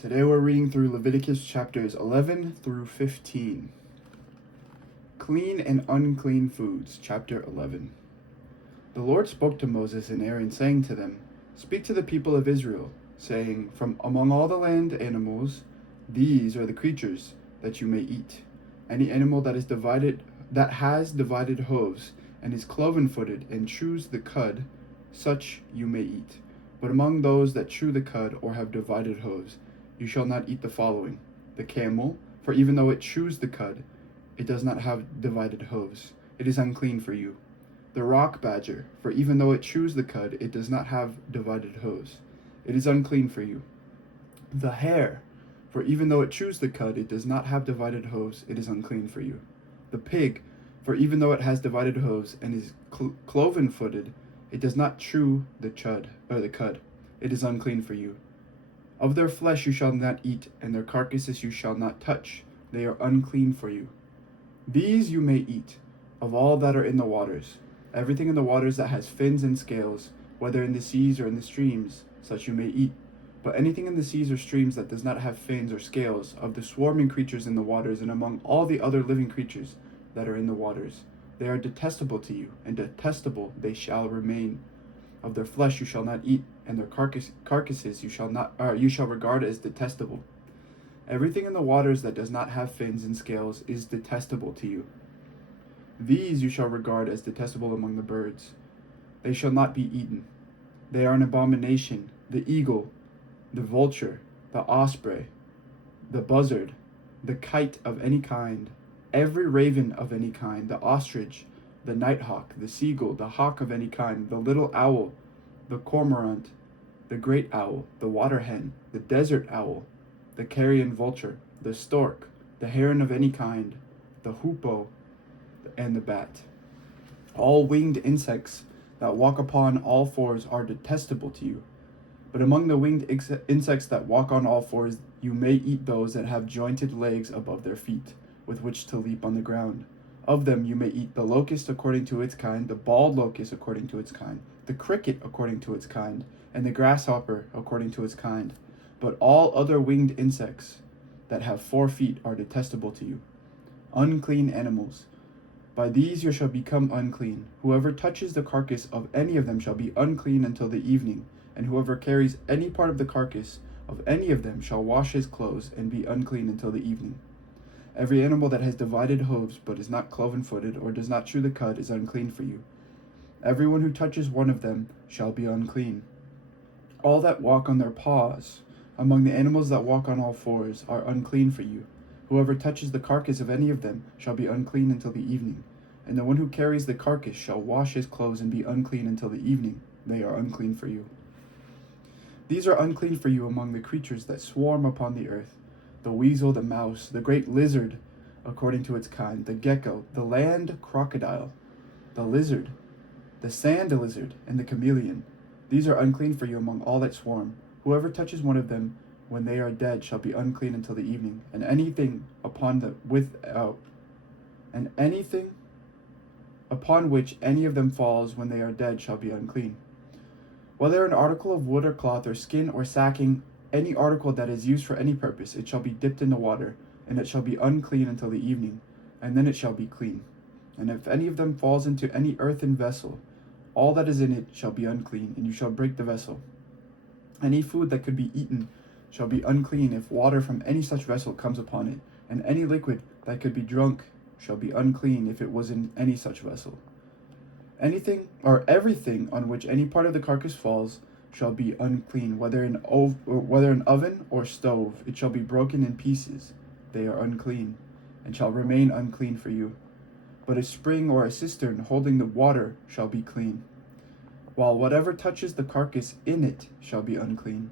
Today we're reading through Leviticus chapters 11 through 15. Clean and unclean foods, chapter 11. The Lord spoke to Moses and Aaron, saying to them, "Speak to the people of Israel, saying, From among all the land animals, these are the creatures that you may eat. Any animal that has divided hooves, and is cloven-footed, and chews the cud, such you may eat. But among those that chew the cud or have divided hooves, you shall not eat the following: the camel, for even though it chews the cud, it does not have divided hooves. It is unclean for you. The rock badger, for even though it chews the cud, it does not have divided hooves. It is unclean for you. The hare, for even though it chews the cud, it does not have divided hooves. It is unclean for you. The pig, for even though it has divided hooves and is cloven-footed, it does not chew the cud. It is unclean for you. Of their flesh you shall not eat, and their carcasses you shall not touch. They are unclean for you. These you may eat, of all that are in the waters. Everything in the waters that has fins and scales, whether in the seas or in the streams, such you may eat. But anything in the seas or streams that does not have fins or scales, of the swarming creatures in the waters, and among all the other living creatures that are in the waters, they are detestable to you, and detestable they shall remain. Of their flesh you shall not eat, and their carcasses you shall regard as detestable. Everything in the waters that does not have fins and scales is detestable to you. These you shall regard as detestable among the birds. They shall not be eaten. They are an abomination: the eagle, the vulture, the osprey, the buzzard, the kite of any kind, every raven of any kind, the ostrich, the nighthawk, the seagull, the hawk of any kind, the little owl, the cormorant, the great owl, the water hen, the desert owl, the carrion vulture, the stork, the heron of any kind, the hoopoe, and the bat. All winged insects that walk upon all fours are detestable to you. But among the winged insects that walk on all fours, you may eat those that have jointed legs above their feet, with which to leap on the ground. Of them you may eat the locust according to its kind, the bald locust according to its kind, the cricket according to its kind, and the grasshopper according to its kind. But all other winged insects that have 4 feet are detestable to you. Unclean animals. By these you shall become unclean. Whoever touches the carcass of any of them shall be unclean until the evening, and whoever carries any part of the carcass of any of them shall wash his clothes and be unclean until the evening. Every animal that has divided hooves but is not cloven-footed or does not chew the cud is unclean for you. Everyone who touches one of them shall be unclean. All that walk on their paws, among the animals that walk on all fours, are unclean for you. Whoever touches the carcass of any of them shall be unclean until the evening. And the one who carries the carcass shall wash his clothes and be unclean until the evening. They are unclean for you. These are unclean for you among the creatures that swarm upon the earth: the weasel, the mouse, the great lizard according to its kind, the gecko, the land crocodile, the lizard, the sand lizard, and the chameleon. These are unclean for you among all that swarm. Whoever touches one of them when they are dead shall be unclean until the evening. And anything upon which any of them falls when they are dead shall be unclean. Whether an article of wood or cloth or skin or sacking, any article that is used for any purpose, it shall be dipped in the water, and it shall be unclean until the evening, and then it shall be clean. And if any of them falls into any earthen vessel, all that is in it shall be unclean, and you shall break the vessel. Any food that could be eaten shall be unclean if water from any such vessel comes upon it, and any liquid that could be drunk shall be unclean if it was in any such vessel. Anything or everything on which any part of the carcass falls shall be unclean, whether an oven or stove. It shall be broken in pieces. They are unclean, and shall remain unclean for you. But a spring or a cistern holding the water shall be clean, while whatever touches the carcass in it shall be unclean.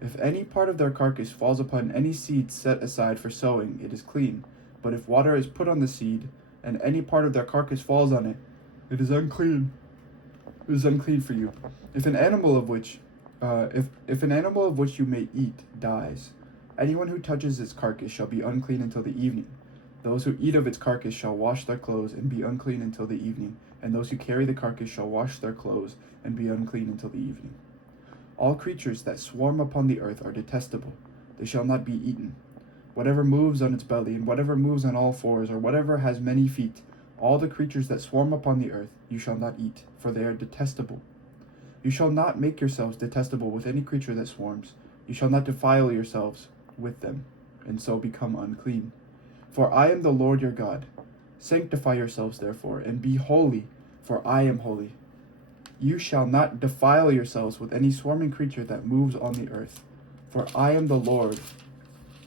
If any part of their carcass falls upon any seed set aside for sowing, it is clean. But if water is put on the seed, and any part of their carcass falls on it, it is unclean. It is unclean for you. If an animal of which you may eat dies, anyone who touches its carcass shall be unclean until the evening. Those who eat of its carcass shall wash their clothes and be unclean until the evening, and those who carry the carcass shall wash their clothes and be unclean until the evening. All creatures that swarm upon the earth are detestable. they shall not be eaten. Whatever moves on its belly, and whatever moves on all fours, or whatever has many feet, all the creatures that swarm upon the earth, you shall not eat, for they are detestable. You shall not make yourselves detestable with any creature that swarms. You shall not defile yourselves with them, and so become unclean. For I am the Lord your God. Sanctify yourselves, therefore, and be holy, for I am holy. You shall not defile yourselves with any swarming creature that moves on the earth. For I am the Lord,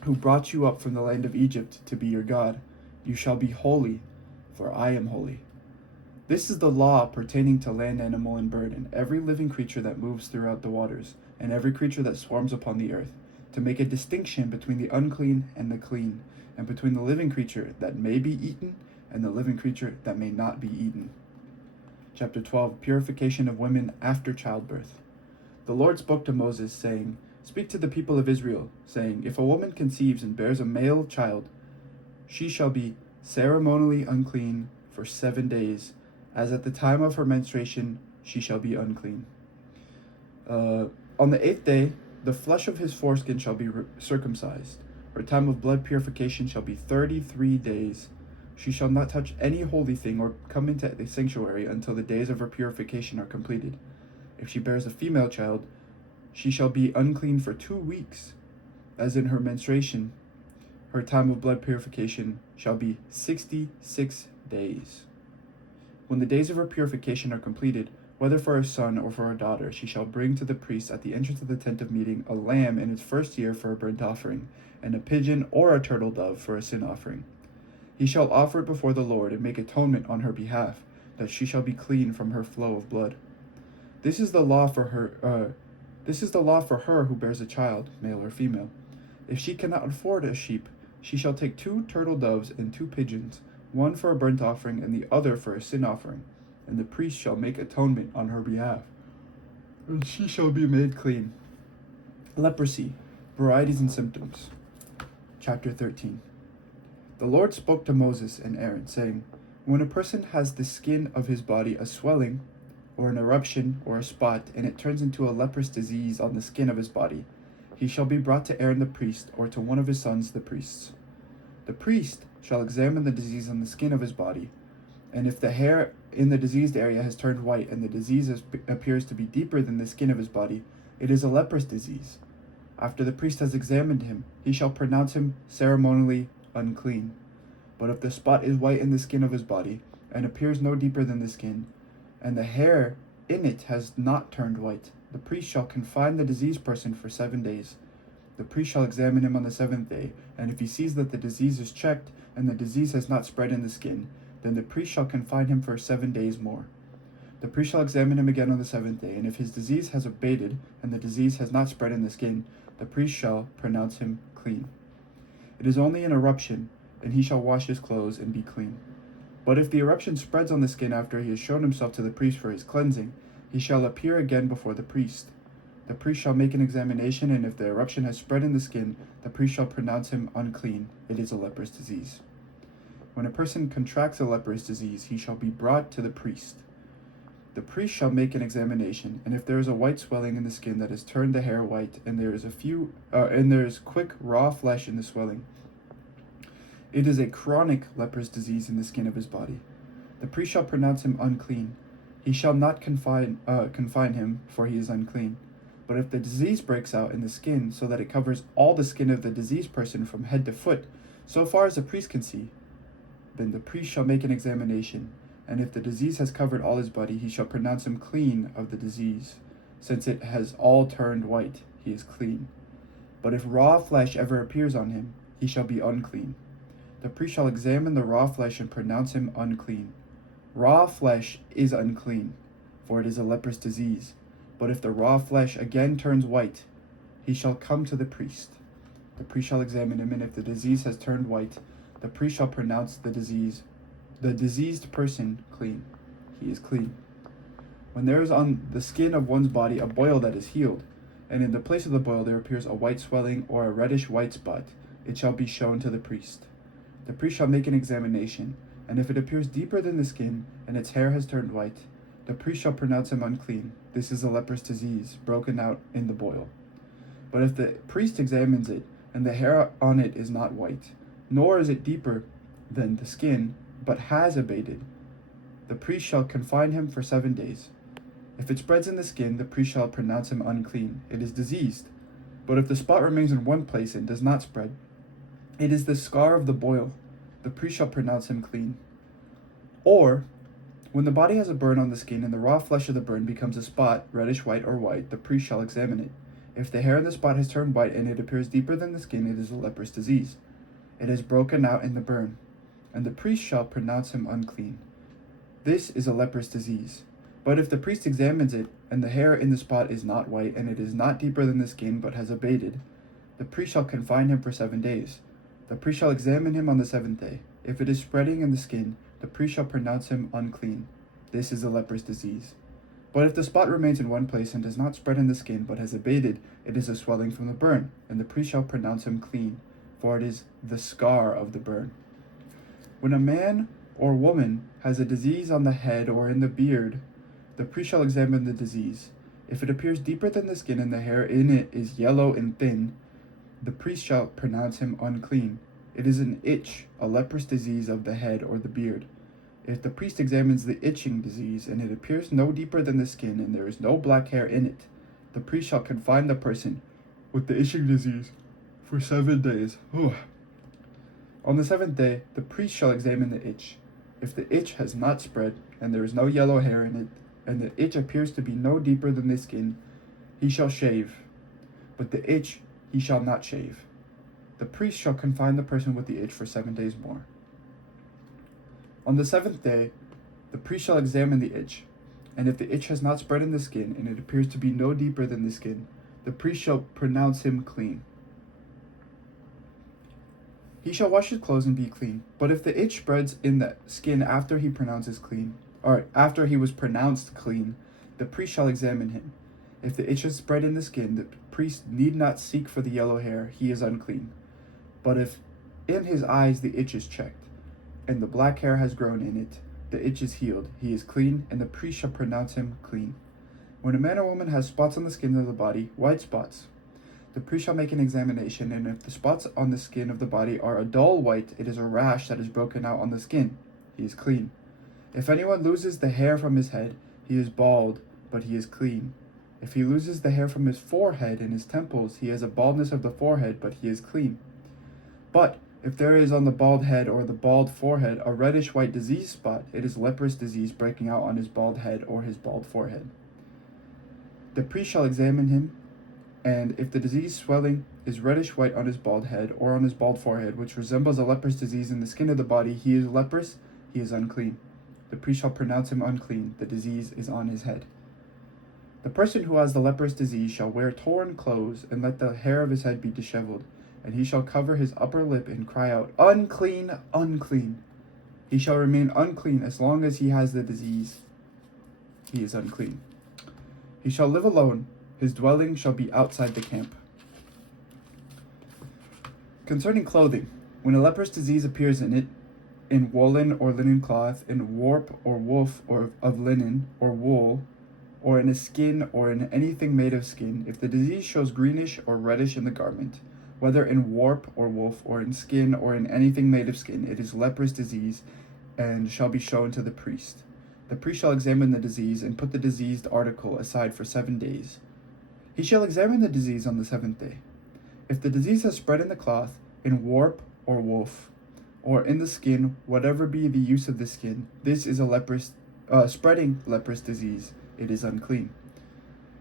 who brought you up from the land of Egypt to be your God. You shall be holy, for I am holy. This is the law pertaining to land animal and bird, and every living creature that moves throughout the waters, and every creature that swarms upon the earth, to make a distinction between the unclean and the clean, and between the living creature that may be eaten and the living creature that may not be eaten. Chapter 12, Purification of Women After Childbirth. The Lord spoke to Moses, saying, Speak to the people of Israel, saying, If a woman conceives and bears a male child, she shall be ceremonially unclean for 7 days, as at the time of her menstruation she shall be unclean. On the 8th day, the flesh of his foreskin shall be circumcised. Her time of blood purification shall be 33 days. She shall not touch any holy thing or come into the sanctuary until the days of her purification are completed. If she bears a female child, she shall be unclean for 2 weeks, as in her menstruation. Her time of blood purification shall be 66 days. When the days of her purification are completed, whether for a son or for a daughter, she shall bring to the priest at the entrance of the tent of meeting a lamb in its first year for a burnt offering, and a pigeon or a turtle dove for a sin offering. He shall offer it before the Lord and make atonement on her behalf, that she shall be clean from her flow of blood. This is the law for her. This is the law for her who bears a child, male or female. If she cannot afford a sheep, she shall take 2 turtle doves and 2 pigeons, one for a burnt offering and the other for a sin offering, and the priest shall make atonement on her behalf, and she shall be made clean. Leprosy, varieties and symptoms. Chapter 13. The Lord spoke to Moses and Aaron, saying, When a person has the skin of his body a swelling, or an eruption, or a spot, and it turns into a leprous disease on the skin of his body, he shall be brought to Aaron the priest, or to one of his sons the priests. The priest shall examine the disease on the skin of his body, and if the hair in the diseased area has turned white, and the disease appears to be deeper than the skin of his body, it is a leprous disease. After the priest has examined him, he shall pronounce him ceremonially unclean. But if the spot is white in the skin of his body, and appears no deeper than the skin, and the hair in it has not turned white, the priest shall confine the diseased person for 7 days. The priest shall examine him on the 7th day, and if he sees that the disease is checked, and the disease has not spread in the skin, then the priest shall confine him for 7 days more. The priest shall examine him again on the 7th day, and if his disease has abated, and the disease has not spread in the skin, the priest shall pronounce him clean. It is only an eruption, and he shall wash his clothes and be clean. But if the eruption spreads on the skin after he has shown himself to the priest for his cleansing, he shall appear again before the priest. The priest shall make an examination, and if the eruption has spread in the skin, the priest shall pronounce him unclean. It is a leprous disease. When a person contracts a leprous disease, he shall be brought to the priest. The priest shall make an examination, and if there is a white swelling in the skin that has turned the hair white, and there is quick raw flesh in the swelling, it is a chronic leprous disease in the skin of his body. The priest shall pronounce him unclean. He shall not confine him, for he is unclean. But if the disease breaks out in the skin, so that it covers all the skin of the diseased person from head to foot, so far as the priest can see, then the priest shall make an examination, and if the disease has covered all his body, he shall pronounce him clean of the disease. Since it has all turned white, he is clean. But if raw flesh ever appears on him, he shall be unclean. The priest shall examine the raw flesh and pronounce him unclean. Raw flesh is unclean, for it is a leprous disease. But if the raw flesh again turns white, he shall come to the priest. The priest shall examine him, and if the disease has turned white, the priest shall pronounce the diseased person clean. He is clean. When there is on the skin of one's body a boil that is healed, and in the place of the boil there appears a white swelling or a reddish white spot, it shall be shown to the priest. The priest shall make an examination, and if it appears deeper than the skin, and its hair has turned white, the priest shall pronounce him unclean. This is a leprous disease, broken out in the boil. But if the priest examines it, and the hair on it is not white, nor is it deeper than the skin, but has abated, the priest shall confine him for 7 days. If it spreads in the skin, the priest shall pronounce him unclean. It is diseased. But if the spot remains in one place and does not spread, it is the scar of the boil. The priest shall pronounce him clean. Or, when the body has a burn on the skin and the raw flesh of the burn becomes a spot, reddish white or white, the priest shall examine it. If the hair in the spot has turned white and it appears deeper than the skin, it is a leprous disease. It is broken out in the burn, and the priest shall pronounce him unclean. This is a leprous disease. But if the priest examines it, and the hair in the spot is not white, and it is not deeper than the skin, but has abated, the priest shall confine him for 7 days. The priest shall examine him on the 7th day. If it is spreading in the skin, the priest shall pronounce him unclean. This is a leprous disease. But if the spot remains in one place and does not spread in the skin, but has abated, it is a swelling from the burn, and the priest shall pronounce him clean, for it is the scar of the burn. When a man or woman has a disease on the head or in the beard, the priest shall examine the disease. If it appears deeper than the skin and the hair in it is yellow and thin, the priest shall pronounce him unclean. It is an itch, a leprous disease of the head or the beard. If the priest examines the itching disease, and it appears no deeper than the skin, and there is no black hair in it, the priest shall confine the person with the itching disease for 7 days. On the 7th day, the priest shall examine the itch. If the itch has not spread, and there is no yellow hair in it, and the itch appears to be no deeper than the skin, he shall shave. But the itch he shall not shave. The priest shall confine the person with the itch for 7 days more. On the 7th day, the priest shall examine the itch, and if the itch has not spread in the skin, and it appears to be no deeper than the skin, the priest shall pronounce him clean. He shall wash his clothes and be clean. But if the itch spreads in the skin after he was pronounced clean, the priest shall examine him. If the itch has spread in the skin, the priest need not seek for the yellow hair, he is unclean. But if in his eyes the itch is checked, and the black hair has grown in it, the itch is healed, he is clean, and the priest shall pronounce him clean. When a man or woman has spots on the skin of the body, white spots, the priest shall make an examination, and if the spots on the skin of the body are a dull white, it is a rash that is broken out on the skin. He is clean. If anyone loses the hair from his head, he is bald, but he is clean. If he loses the hair from his forehead and his temples, he has a baldness of the forehead, but he is clean. But if there is on the bald head or the bald forehead a reddish white disease spot, it is leprous disease breaking out on his bald head or his bald forehead. The priest shall examine him, and if the disease swelling is reddish white on his bald head or on his bald forehead, which resembles a leprous disease in the skin of the body, he is leprous, he is unclean. The priest shall pronounce him unclean, the disease is on his head. The person who has the leprous disease shall wear torn clothes, and let the hair of his head be disheveled, and he shall cover his upper lip and cry out, "Unclean, unclean." He shall remain unclean as long as he has the disease. He is unclean. He shall live alone. His dwelling shall be outside the camp. Concerning clothing, when a leprous disease appears in it, in woolen or linen cloth, in warp or woof or of linen or wool, or in a skin or in anything made of skin, if the disease shows greenish or reddish in the garment, whether in warp or woof or in skin or in anything made of skin, it is leprous disease, and shall be shown to the priest. The priest shall examine the disease and put the diseased article aside for 7 days. He shall examine the disease on the 7th day. If the disease has spread in the cloth, in warp or woof, or in the skin, whatever be the use of the skin, this is a spreading leprous disease. It is unclean.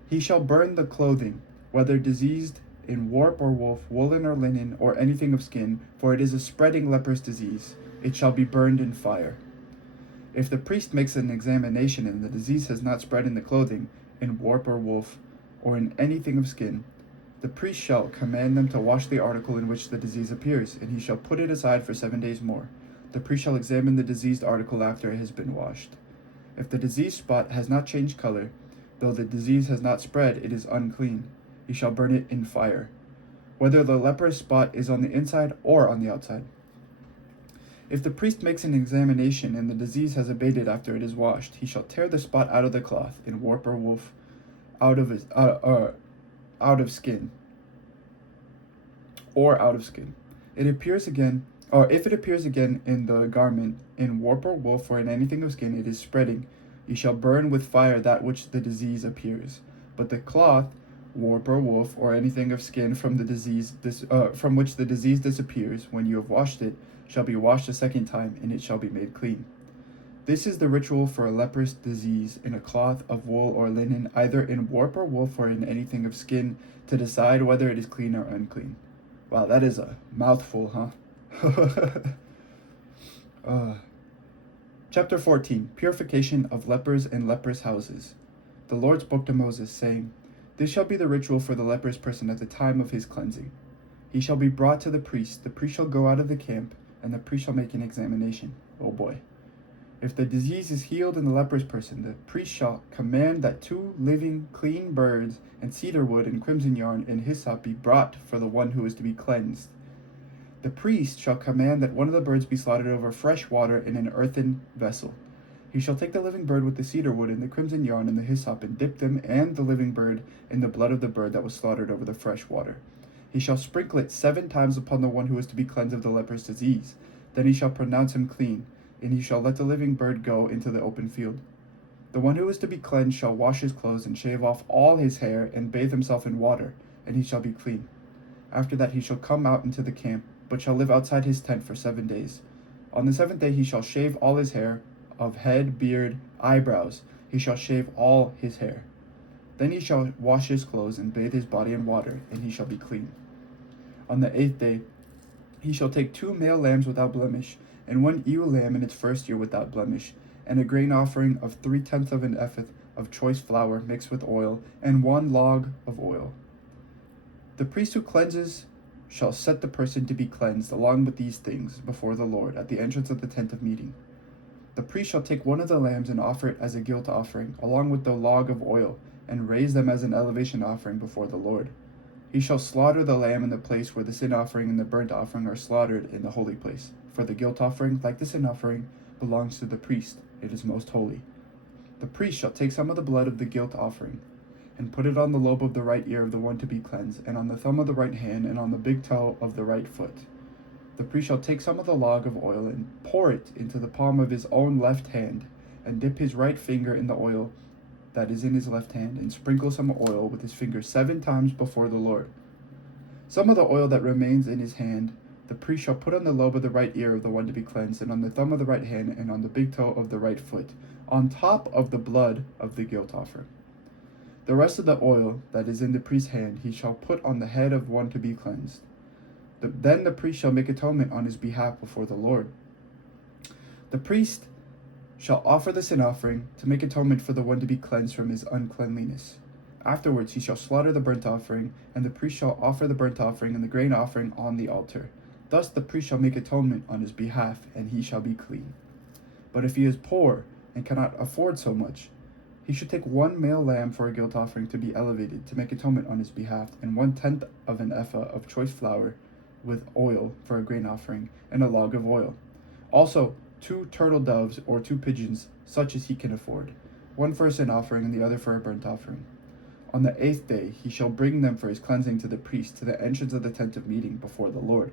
He shall burn the clothing, whether diseased in warp or woof, woolen or linen, or anything of skin, for it is a spreading leprous disease. It shall be burned in fire. If the priest makes an examination and the disease has not spread in the clothing, in warp or woof, or in anything of skin, the priest shall command them to wash the article in which the disease appears, and he shall put it aside for 7 days more. The priest shall examine the diseased article after it has been washed. If the diseased spot has not changed color, though the disease has not spread, it is unclean. He shall burn it in fire, whether the leprous spot is on the inside or on the outside. If the priest makes an examination and the disease has abated after it is washed, he shall tear the spot out of the cloth, in warp or woof, out of skin, or out of skin. It appears again, or if it appears again in the garment, in warp or woof, or in anything of skin, it is spreading. You shall burn with fire that which the disease appears. But the cloth, warp or woof, or anything of skin from which the disease disappears, when you have washed it, shall be washed a second time, and it shall be made clean. This is the ritual for a leprous disease in a cloth of wool or linen, either in warp or woof or in anything of skin, to decide whether it is clean or unclean. Wow, that is a mouthful, huh? Chapter 14, Purification of Lepers and Leprous Houses. The Lord spoke to Moses, saying, This shall be the ritual for the leprous person at the time of his cleansing. He shall be brought to the priest shall go out of the camp, and the priest shall make an examination. Oh boy. If the disease is healed in the leprous person, the priest shall command that 2 living, clean birds and cedar wood and crimson yarn and hyssop be brought for the one who is to be cleansed. The priest shall command that one of the birds be slaughtered over fresh water in an earthen vessel. He shall take the living bird with the cedar wood and the crimson yarn and the hyssop, and dip them and the living bird in the blood of the bird that was slaughtered over the fresh water. He shall sprinkle it 7 times upon the one who is to be cleansed of the leprous disease. Then he shall pronounce him clean, and he shall let the living bird go into the open field. The one who is to be cleansed shall wash his clothes and shave off all his hair and bathe himself in water, and he shall be clean. After that he shall come out into the camp, but shall live outside his tent for 7 days. On the 7th day he shall shave all his hair, of head, beard, eyebrows. He shall shave all his hair. Then he shall wash his clothes and bathe his body in water, and he shall be clean. On the 8th day he shall take 2 male lambs without blemish, and 1 ewe lamb in its first year without blemish, and a grain offering of 3/10 of an ephah of choice flour mixed with oil, and 1 log of oil. The priest who cleanses shall set the person to be cleansed along with these things before the Lord at the entrance of the tent of meeting. The priest shall take 1 of the lambs and offer it as a guilt offering, along with the log of oil, and raise them as an elevation offering before the Lord. He shall slaughter the lamb in the place where the sin offering and the burnt offering are slaughtered in the holy place. For the guilt offering, like the sin offering, belongs to the priest. It is most holy. The priest shall take some of the blood of the guilt offering, and put it on the lobe of the right ear of the one to be cleansed, and on the thumb of the right hand, and on the big toe of the right foot. The priest shall take some of the log of oil, and pour it into the palm of his own left hand, and dip his right finger in the oil that is in his left hand, and sprinkle some oil with his finger 7 times before the Lord. Some of the oil that remains in his hand the priest shall put on the lobe of the right ear of the one to be cleansed, and on the thumb of the right hand, and on the big toe of the right foot, on top of the blood of the guilt offering. The rest of the oil that is in the priest's hand he shall put on the head of one to be cleansed. Then the priest shall make atonement on his behalf before the Lord. The priest shall offer the sin offering to make atonement for the one to be cleansed from his uncleanliness. Afterwards he shall slaughter the burnt offering, and the priest shall offer the burnt offering and the grain offering on the altar. Thus the priest shall make atonement on his behalf, and he shall be clean. But if he is poor and cannot afford so much, he should take 1 male lamb for a guilt offering to be elevated, to make atonement on his behalf, and 1/10 of an ephah of choice flour with oil for a grain offering, and a log of oil. Also 2 turtle doves or 2 pigeons, such as he can afford, 1 for a sin offering and the other for a burnt offering. On the 8th day he shall bring them for his cleansing to the priest, to the entrance of the tent of meeting before the Lord.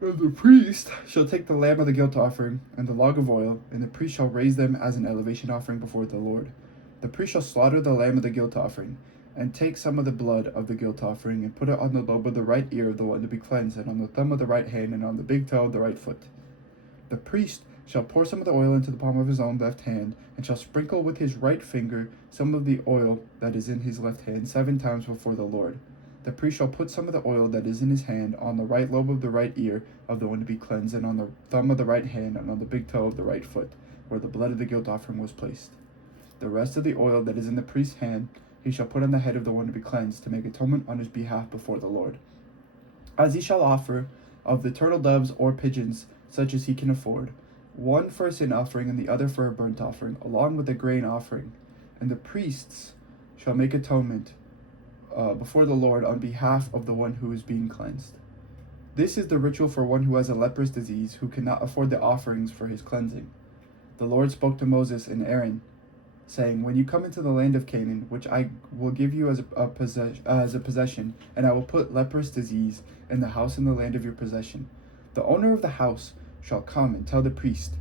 And the priest shall take the lamb of the guilt offering and the log of oil, and the priest shall raise them as an elevation offering before the Lord. The priest shall slaughter the lamb of the guilt offering, and take some of the blood of the guilt offering, and put it on the lobe of the right ear of the one to be cleansed, and on the thumb of the right hand, and on the big toe of the right foot. The priest shall pour some of the oil into the palm of his own left hand, and shall sprinkle with his right finger some of the oil that is in his left hand 7 times before the Lord. The priest shall put some of the oil that is in his hand on the right lobe of the right ear of the one to be cleansed, and on the thumb of the right hand, and on the big toe of the right foot, where the blood of the guilt offering was placed. The rest of the oil that is in the priest's hand he shall put on the head of the one to be cleansed, to make atonement on his behalf before the Lord. As he shall offer of the turtle doves or pigeons, such as he can afford, 1 for a sin offering and the other for a burnt offering, along with a grain offering. And the priests shall make atonement before the Lord on behalf of the one who is being cleansed. This is the ritual for one who has a leprous disease, who cannot afford the offerings for his cleansing. The Lord spoke to Moses and Aaron, saying, "When you come into the land of Canaan, which I will give you as a possession, and I will put leprous disease in the house in the land of your possession, the owner of the house shall come and tell the priest,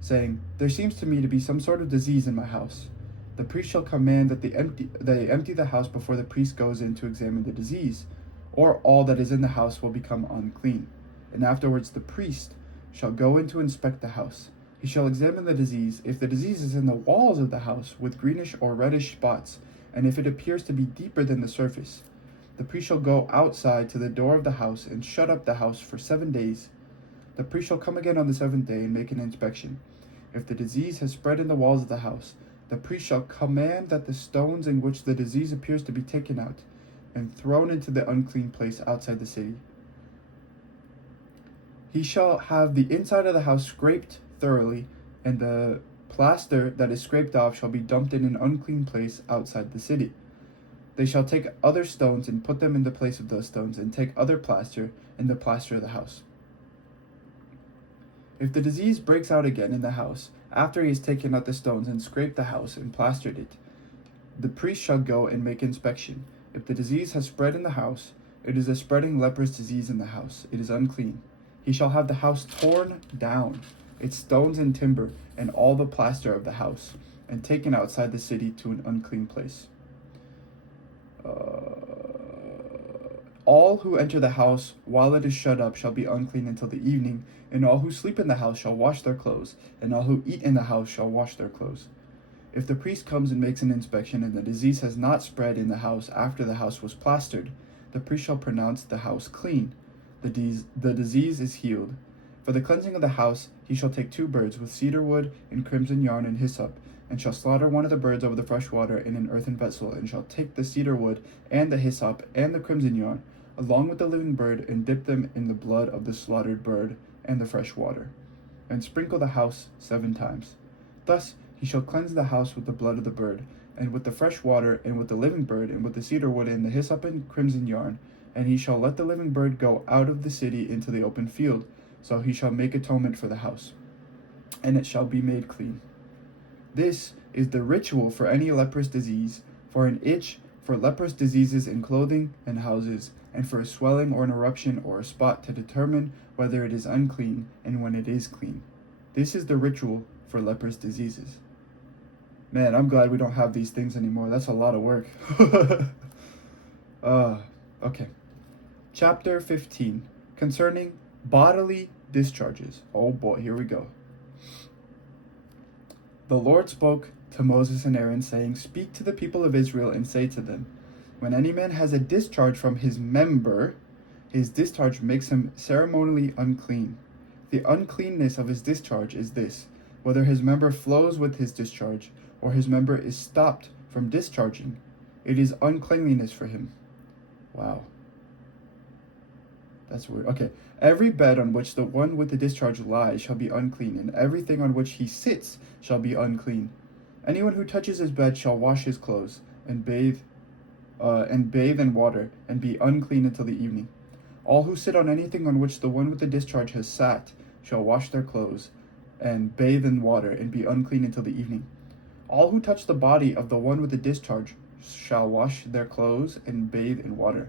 saying, 'There seems to me to be some sort of disease in my house.' The priest shall command that they empty the house before the priest goes in to examine the disease, or all that is in the house will become unclean. And afterwards the priest shall go in to inspect the house. He shall examine the disease. If the disease is in the walls of the house with greenish or reddish spots, and if it appears to be deeper than the surface, the priest shall go outside to the door of the house and shut up the house for 7 days. The priest shall come again on the 7th day and make an inspection. If the disease has spread in the walls of the house, the priest shall command that the stones in which the disease appears to be taken out and thrown into the unclean place outside the city. He shall have the inside of the house scraped thoroughly, and the plaster that is scraped off shall be dumped in an unclean place outside the city. They shall take other stones and put them in the place of those stones, and take other plaster in the plaster of the house. If the disease breaks out again in the house, after he has taken out the stones and scraped the house and plastered it, the priest shall go and make inspection. If the disease has spread in the house, it is a spreading leprous disease in the house. It is unclean. He shall have the house torn down, its stones and timber, and all the plaster of the house, and taken outside the city to an unclean place. All who enter the house while it is shut up shall be unclean until the evening, and all who sleep in the house shall wash their clothes, and all who eat in the house shall wash their clothes. If the priest comes and makes an inspection, and the disease has not spread in the house after the house was plastered, the priest shall pronounce the house clean. The disease is healed. For the cleansing of the house, he shall take 2 birds with cedar wood and crimson yarn and hyssop, and shall slaughter one of the birds over the fresh water in an earthen vessel, and shall take the cedar wood and the hyssop and the crimson yarn, along with the living bird, and dip them in the blood of the slaughtered bird and the fresh water, and sprinkle the house 7 times. Thus he shall cleanse the house with the blood of the bird, and with the fresh water, and with the living bird, and with the cedar wood and the hyssop and crimson yarn, and he shall let the living bird go out of the city into the open field. So he shall make atonement for the house, and it shall be made clean. This is the ritual for any leprous disease, for an itch, for leprous diseases in clothing and houses, and for a swelling or an eruption or a spot, to determine whether it is unclean and when it is clean. This is the ritual for leprous diseases. Man, I'm glad we don't have these things anymore. That's a lot of work. Okay. Chapter 15, concerning bodily discharges. Oh boy, here we go. The Lord spoke to Moses and Aaron, saying, "Speak to the people of Israel and say to them, when any man has a discharge from his member, his discharge makes him ceremonially unclean. The uncleanness of his discharge is this: whether his member flows with his discharge, or his member is stopped from discharging, it is uncleanliness for him." Wow. That's weird. Okay. Every bed on which the one with the discharge lies shall be unclean, and everything on which he sits shall be unclean. Anyone who touches his bed shall wash his clothes, and bathe in water, and be unclean until the evening. All who sit on anything on which the one with the discharge has sat shall wash their clothes, and bathe in water, and be unclean until the evening. All who touch the body of the one with the discharge shall wash their clothes, and bathe in water,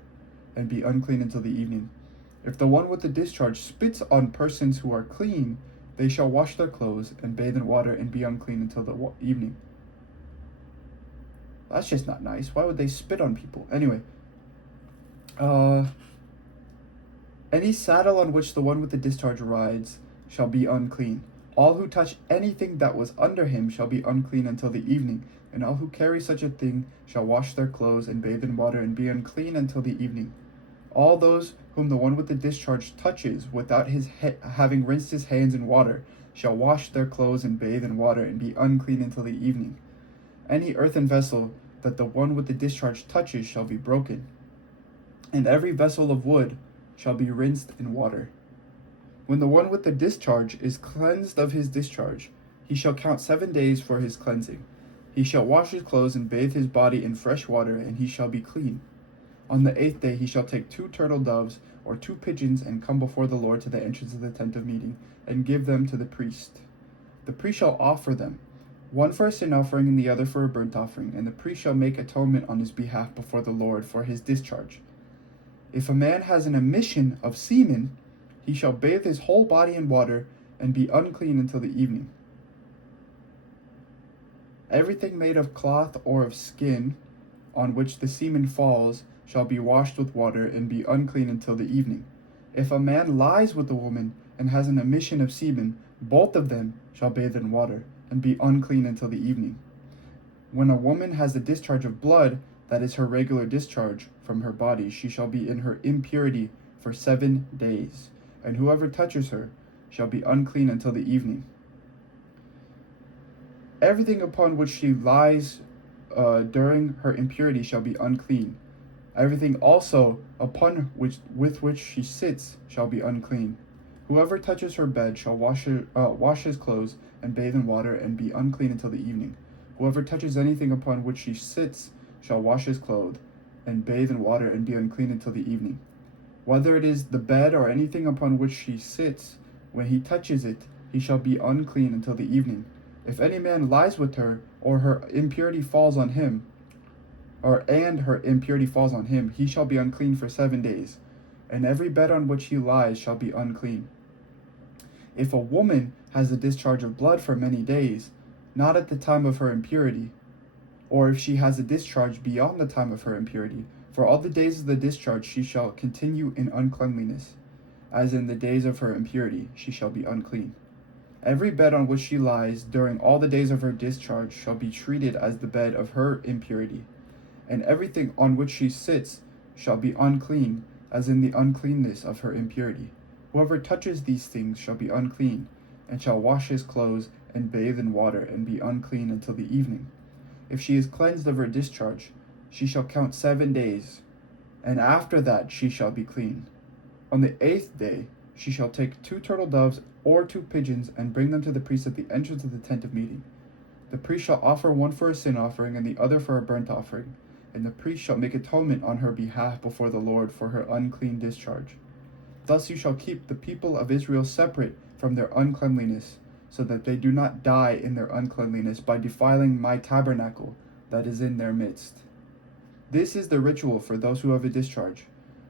and be unclean until the evening. If the one with the discharge spits on persons who are clean, they shall wash their clothes and bathe in water and be unclean until the evening. That's just not nice. Why would they spit on people? Anyway, any saddle on which the one with the discharge rides shall be unclean. All who touch anything that was under him shall be unclean until the evening, and all who carry such a thing shall wash their clothes and bathe in water and be unclean until the evening. All those whom the one with the discharge touches without his having rinsed his hands in water shall wash their clothes and bathe in water and be unclean until the evening. Any earthen vessel that the one with the discharge touches shall be broken, and every vessel of wood shall be rinsed in water. When the one with the discharge is cleansed of his discharge, he shall count 7 days for his cleansing. He shall wash his clothes and bathe his body in fresh water, and he shall be clean. On the 8th day he shall take 2 turtle doves or 2 pigeons, and come before the Lord to the entrance of the tent of meeting, and give them to the priest. The priest shall offer them, one for a sin offering and the other for a burnt offering, and the priest shall make atonement on his behalf before the Lord for his discharge. If a man has an emission of semen, he shall bathe his whole body in water and be unclean until the evening. Everything made of cloth or of skin on which the semen falls shall be washed with water and be unclean until the evening. If a man lies with a woman and has an emission of semen, both of them shall bathe in water and be unclean until the evening. When a woman has a discharge of blood, that is her regular discharge from her body, she shall be in her impurity for 7 days, and whoever touches her shall be unclean until the evening. Everything upon which she lies during her impurity shall be unclean. Everything also with which she sits shall be unclean. Whoever touches her bed shall wash his clothes and bathe in water and be unclean until the evening. Whoever touches anything upon which she sits shall wash his clothes and bathe in water and be unclean until the evening. Whether it is the bed or anything upon which she sits, when he touches it, he shall be unclean until the evening. If any man lies with her, or her impurity falls on him, he shall be unclean for 7 days, and every bed on which he lies shall be unclean. If a woman has a discharge of blood for many days, not at the time of her impurity, or if she has a discharge beyond the time of her impurity, for all the days of the discharge she shall continue in uncleanliness, as in the days of her impurity she shall be unclean. Every bed on which she lies during all the days of her discharge shall be treated as the bed of her impurity, and everything on which she sits shall be unclean, as in the uncleanness of her impurity. Whoever touches these things shall be unclean, and shall wash his clothes and bathe in water and be unclean until the evening. If she is cleansed of her discharge, she shall count 7 days, and after that she shall be clean. On the 8th day she shall take 2 turtle doves or 2 pigeons and bring them to the priest at the entrance of the tent of meeting. The priest shall offer one for a sin offering and the other for a burnt offering, and the priest shall make atonement on her behalf before the Lord for her unclean discharge. Thus you shall keep the people of Israel separate from their uncleanliness, so that they do not die in their uncleanliness by defiling my tabernacle that is in their midst. This is the ritual for those who have a discharge,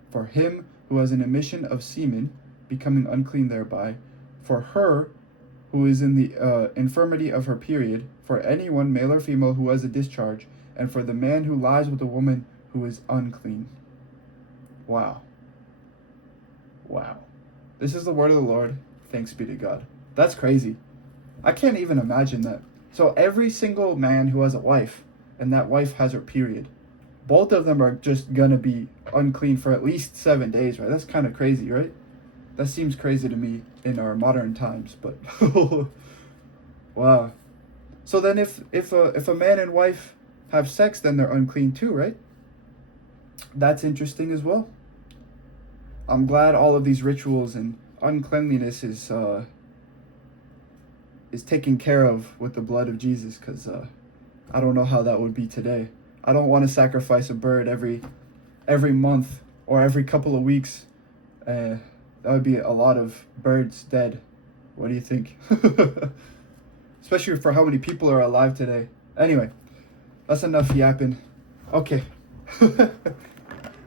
for him who has an emission of semen, becoming unclean thereby, for her who is in the infirmity of her period, for anyone, male or female, who has a discharge, and for the man who lies with a woman who is unclean. Wow. Wow. This is the word of the Lord. Thanks be to God. That's crazy. I can't even imagine that. So every single man who has a wife, and that wife has her period, both of them are just gonna be unclean for at least 7 days, right? That's kind of crazy, right? That seems crazy to me in our modern times, but wow. So then if a man and wife have sex, then they're unclean too, right? That's interesting as well. I'm glad all of these rituals and uncleanliness is taken care of with the blood of Jesus, because I don't know how that would be today. I don't want to sacrifice a bird every month or every couple of weeks. That would be a lot of birds dead. What do you think? Especially for how many people are alive today. Anyway, that's enough yapping. Okay.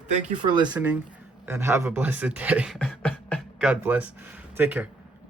Thank you for listening, and have a blessed day. God bless. Take care.